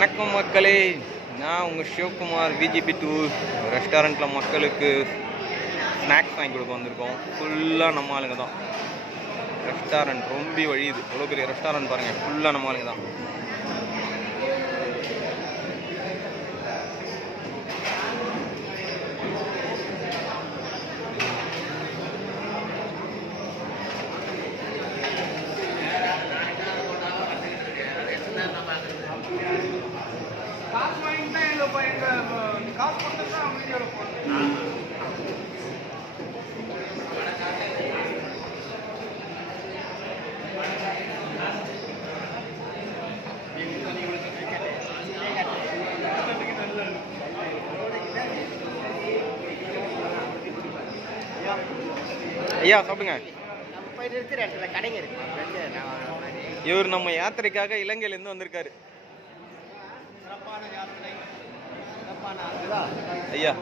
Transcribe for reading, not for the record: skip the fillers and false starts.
வணக்கம் மக்களே, நான் உங்கள் சிவகுமார். விஜிபி டூர் ரெஸ்டாரண்ட்டில் மக்களுக்கு ஸ்நாக்ஸ் வாங்கி கொடுக்க வந்திருக்கோம். ஃபுல்லாக நம்ம ஆளுங்க தான். ரெஸ்டாரண்ட் ரொம்ப வழியுது. எவ்வளோ பெரிய ரெஸ்டாரண்ட் பாருங்கள், ஃபுல்லாக நம்ம ஆளுங்க தான். ஐயா சாப்பிடுங்க. இவர் நம்ம யாத்திரைக்காக இலங்கையிலேருந்து வந்திருக்காரு. ஐயா